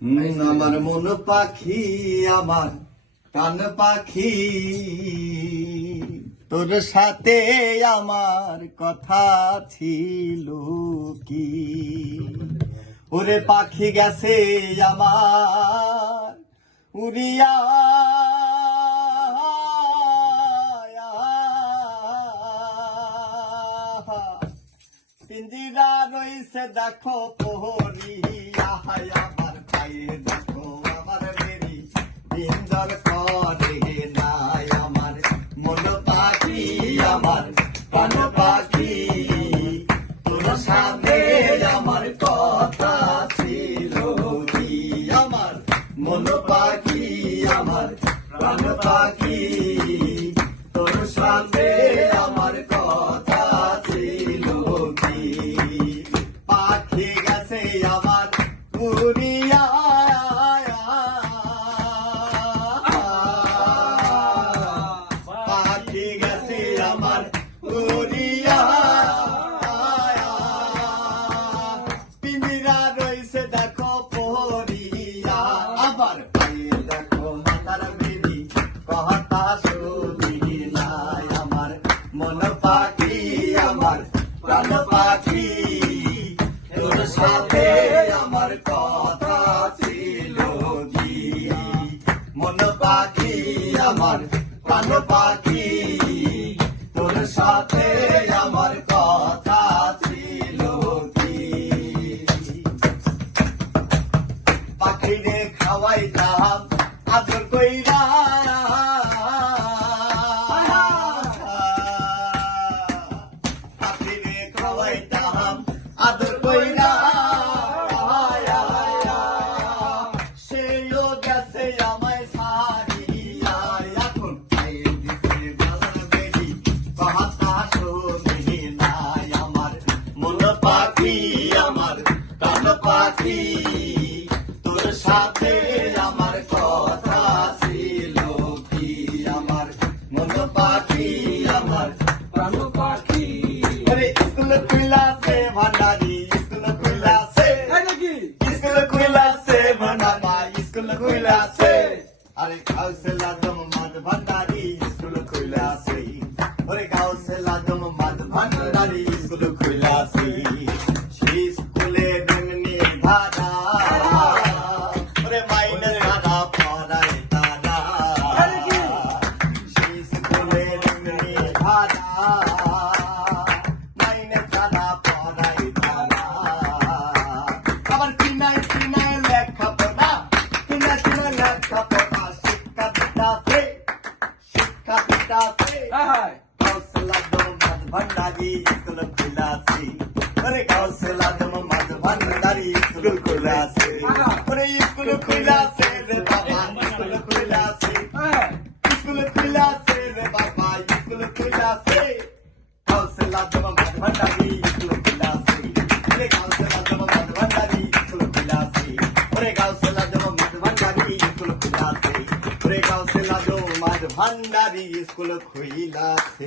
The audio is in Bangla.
আমার মন পাখি, আমার কান পাখি, তোর সাথে আমার কথা ছিল কি? ওরে পাখি গেছে আমার উড়িয়া, পিঞ্জিরা রইছে দেখো পহরিয়া, আমার পায়ে দেখো আমার মেরি পিঞ্জর করে নাই। আমার মন পাখি, আমার কান পাখি, তোর সাথে আমার কথা ছিল কি? আমার মন পাখি, আমার কান পাখি, তোর সাথে আমার কথা ছিল কি? পাখি গেছে আমার উড়িয়া, পাখি গেছে আমার উড়িয়া, পিঞ্জিরা রইছে দেখো পহরিয়া, আবার পায়ে দেখো মাতার বেরি কথা শুনি নাই। আমার মন পাখি, আমার প্রাণ পাখি, তোর সাথে আমার কথা ছিল কি? মন পাখি, আমার প্রাণ পাখি, তোর সাথে আমার কথা ছিল কি? পাখিরে খাওয়াইতাম আদর কইরা, পাখিরে খাওয়াইতাম আদর কইরা, সেও গেছে আমায় সারিয়া, এখন পায়ে দিছে বাজার বেরি কথা শুনি নাই। আমার মন পাখি, আমার কান পাখি, তোর সাথে আমার কথা ছিল কি? আমার মন পাখি, আমার প্রাণ পাখি, আরে স্কুল খুইলাছে ভান্ডারি, স্কুল খুইলাছে, স্কুল খুইলাছে ভান্ডারি, স্কুল খুইলাছে, আরে গাউসে লাদম মাদ ভান্ডারি, স্কুল খুইলাছে, ওরে গাউসে লাদম মাদ ভান্ডারি, স্কুল খুইলাছে। সেই স্কুলে এমনি ধারা, ওরে মাইনে সারা পড়ায় তারা, সেই স্কুলে এমনি ধারা, মাইনে সারা পড়ায় তারা। আবার কিনাই কিনাই লেখাপড়া, কিনাই কিনাই লেখাপড়া, শিক্ষা দিতাছে, শিক্ষা দিতাছে, গাউসে লাদম মাদ ভান্ডারি, স্কুল খুইলাছে, ওরে গাউসে লাদম মাদ ভান্ডারি, স্কুল খুইলাছে, ওরে স্কুল খুইলাছে রে বাবা, স্কুল খুইলাছে, স্কুল খুইলাছে রে বাবা, স্কুল খুইলাছে, গাউসে লাদম মাদ ভান্ডারি, স্কুল খুইলাছে, ওরে গাউসে লাদম মাদ ভান্ডারি, স্কুল খুইলাছে, ওরে গাউসে লাদম মাদ ভান্ডারি, স্কুল খুইলাছে, ওরে গাউসে লাদম মাদ ভান্ডারি, স্কুল খুইলাছে।